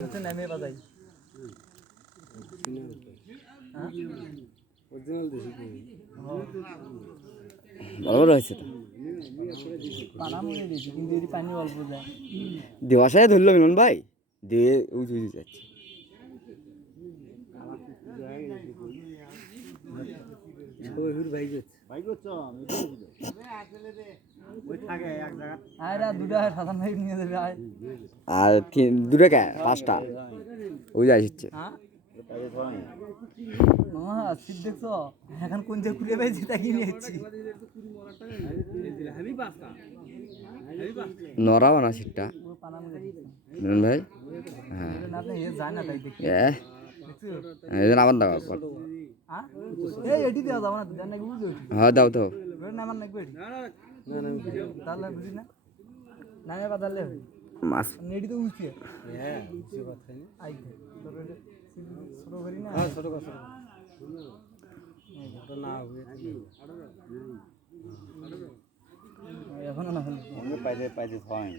নামে বাজাই ভালো রয়েছে তো পানামুড়ি দিয়েছি কিন্তু এর পানি অল্প যায় দেওয়াশায় ধরলো মিলন ভাই দিয়ে উঁচু যাচ্ছে আর দুটো কে পাঁচটা ওই যাই হচ্ছে সিট দেখছো এখন কোন যে ঘুরে পেয়েছি তা কিনে যাচ্ছি নড়াও না সিটটা মিলন ভাই হ্যাঁ যায় না তাই দেখি আবার দাও এই এটি দেওয়া যাবো না দেন নাকি বুঝো হ্যাঁ দাও তো নামার নাকি তাহলে বুঝি না নামে বাদালে মাছ নেডি তো উঠছে হ্যাঁ উঠছে কথা না আইতে তোর ছোট করি না হ্যাঁ ছোট কথা না হবে এখনো না হলো পাইতে হয়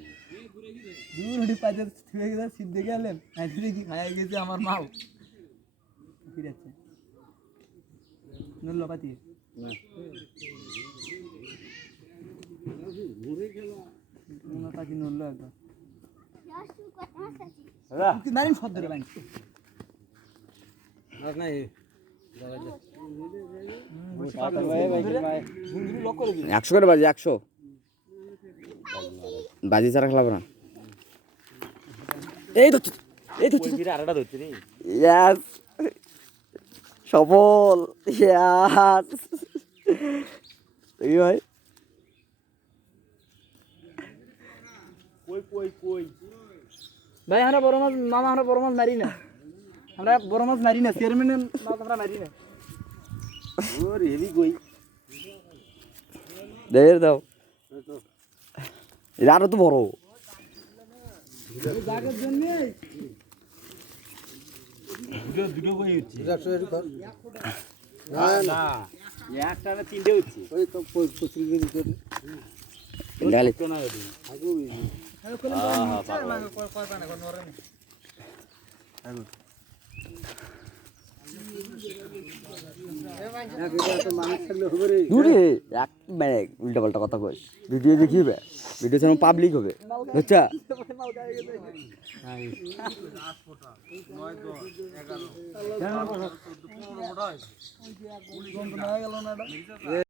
দূর হড়ি পাইতে ছুঁয়ে গেছে সিট দেখে এলেন আইতে কি খাইয়া গেছে আমার মাও ফিরেছে নল্লো পাতি না ঘুরে গেল ওনা পাতি নল্লো একদম কি নারিম শব্দ রে ভাই আর নাই 100 করে বাজি 100 বাজি ছাড়া খেলাবো না এই তো আরেকটা ধরছি রে ইয়াস সফল ইয়াস এই ভাই ভাই আমরা বড় মাছ মামা আমরা বড় মাছ মারি না আমরা বড় মাছ মারি না চেয়ারম্যান মাছ আমরা মারি না ওরে হেভি কই দের দাও এটা আরো তো বড় জায়গার জন্য দুটো কই হচ্ছে 100 এর কর না একটা না তিনটে হচ্ছে ওই তো 25 কেজি করে ডালে কোন আগে আগু হ্যাঁ কোন কয় পানা কোন নরে না আগু এক ব্যাগ উল্টা পাল্টা কথা কই ভিডিও দেখিবে ভিডিও যেন পাবলিক হবে বুঝছা